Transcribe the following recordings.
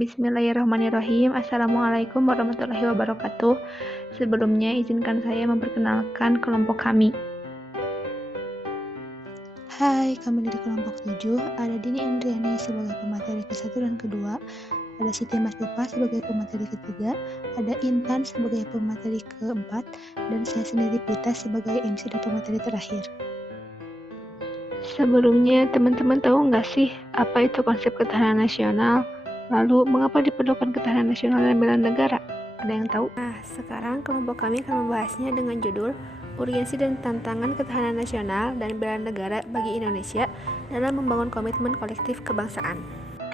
Bismillahirrahmanirrahim. Assalamualaikum warahmatullahi wabarakatuh. Sebelumnya izinkan saya memperkenalkan kelompok kami. Hai, kami dari kelompok 7, ada Dini Indriani sebagai pemateri ke-1 dan kedua, ada Siti Maslufa sebagai pemateri ketiga, ada Intan sebagai pemateri keempat, dan saya sendiri Prita sebagai MC dan pemateri terakhir. Sebelumnya, teman-teman tahu nggak sih apa itu konsep ketahanan nasional? Lalu, mengapa diperlukan ketahanan nasional dan bela negara? Ada yang tahu? Nah, sekarang kelompok kami akan membahasnya dengan judul Urgensi dan Tantangan Ketahanan Nasional dan Bela Negara bagi Indonesia dalam Membangun Komitmen Kolektif Kebangsaan.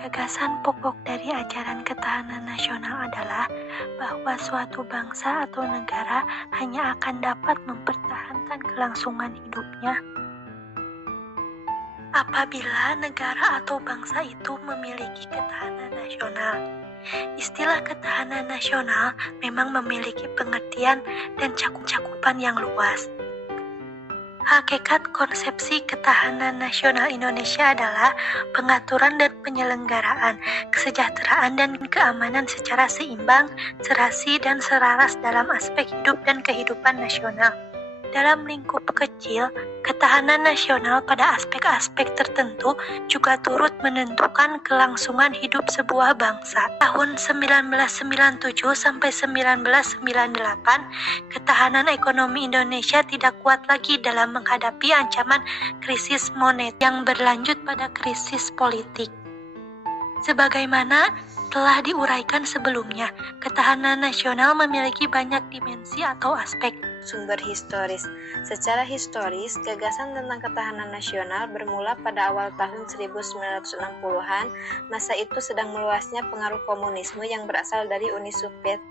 Gagasan pokok dari ajaran ketahanan nasional adalah bahwa suatu bangsa atau negara hanya akan dapat mempertahankan kelangsungan hidupnya apabila negara atau bangsa itu memiliki ketahanan nasional. Istilah ketahanan nasional memang memiliki pengertian dan cakupan yang luas. Hakikat konsepsi ketahanan nasional Indonesia adalah pengaturan dan penyelenggaraan kesejahteraan dan keamanan secara seimbang, serasi, dan selaras dalam aspek hidup dan kehidupan nasional. Dalam lingkup kecil, ketahanan nasional pada aspek-aspek tertentu juga turut menentukan kelangsungan hidup sebuah bangsa. Tahun 1997 sampai 1998, ketahanan ekonomi Indonesia tidak kuat lagi dalam menghadapi ancaman krisis moneter yang berlanjut pada krisis politik. Sebagaimana telah diuraikan sebelumnya, ketahanan nasional memiliki banyak dimensi atau aspek. Sumber historis. Secara historis, gagasan tentang ketahanan nasional bermula pada awal tahun 1960-an. Masa itu sedang meluasnya pengaruh komunisme yang berasal dari Uni Soviet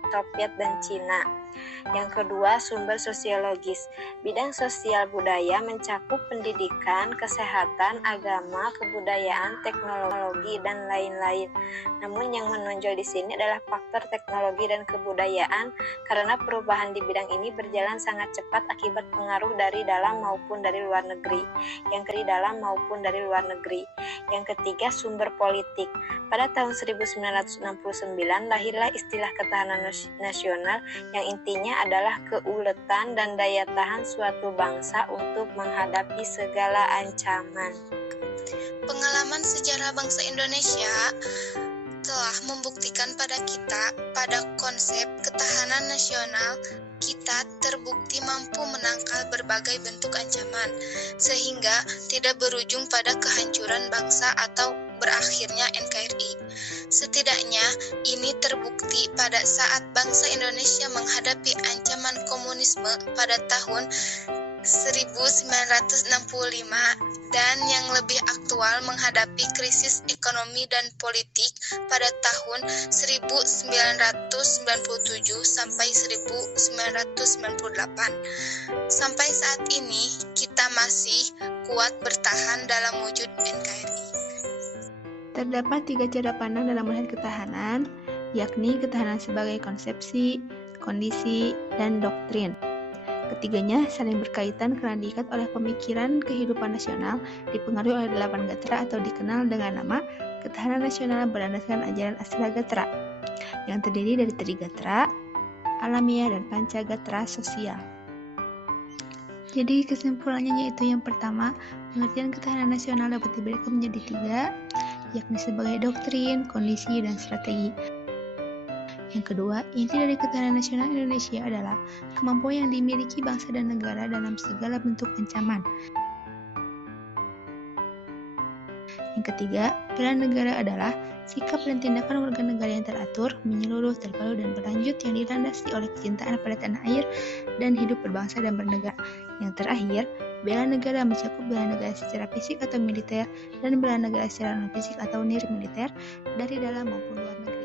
dan Cina. Yang kedua, sumber sosiologis. Bidang sosial budaya mencakup pendidikan, kesehatan, agama, kebudayaan, teknologi, dan lain-lain. Namun yang menonjol di sini adalah faktor teknologi dan kebudayaan karena perubahan di bidang ini berjalan sangat cepat akibat pengaruh dari dalam maupun dari luar negeri. Yang ketiga, sumber politik. Pada tahun 1969 lahirlah istilah ketahanan nasional yang intinya adalah keuletan dan daya tahan suatu bangsa untuk menghadapi segala ancaman. Pengalaman sejarah bangsa Indonesia telah membuktikan pada konsep ketahanan nasional kita terbukti mampu menangkal berbagai bentuk ancaman, sehingga tidak berujung pada kehancuran bangsa atau berakhirnya NKRI. Setidaknya, ini terbukti pada saat bangsa Indonesia menghadapi ancaman komunisme pada tahun 1965 dan yang lebih aktual menghadapi krisis ekonomi dan politik pada tahun 1997 sampai 1998. Sampai saat ini kita masih kuat bertahan dalam wujud NKRI. Terdapat 3 cara pandang dalam melihat ketahanan, yakni ketahanan sebagai konsepsi, kondisi, dan doktrin. Ketiganya saling berkaitan karena diikat oleh pemikiran kehidupan nasional, dipengaruhi oleh 8 gatra atau dikenal dengan nama ketahanan nasional berlandaskan ajaran Astra Gatra, yang terdiri dari Trigatra, alamiah, dan Pancagatra sosial. Jadi kesimpulannya yaitu yang pertama, pengertian ketahanan nasional dapat diberikan menjadi 3, yakni sebagai doktrin, kondisi, dan strategi. Yang kedua, inti dari ketahanan nasional Indonesia adalah kemampuan yang dimiliki bangsa dan negara dalam segala bentuk ancaman. Yang ketiga, bela negara adalah sikap dan tindakan warga negara yang teratur, menyeluruh, terpadu, dan berlanjut yang dilandasi oleh kecintaan pada tanah air dan hidup berbangsa dan bernegara. Yang terakhir, bela negara mencakup bela negara secara fisik atau militer dan bela negara secara non-fisik atau nir-militer dari dalam maupun luar negara.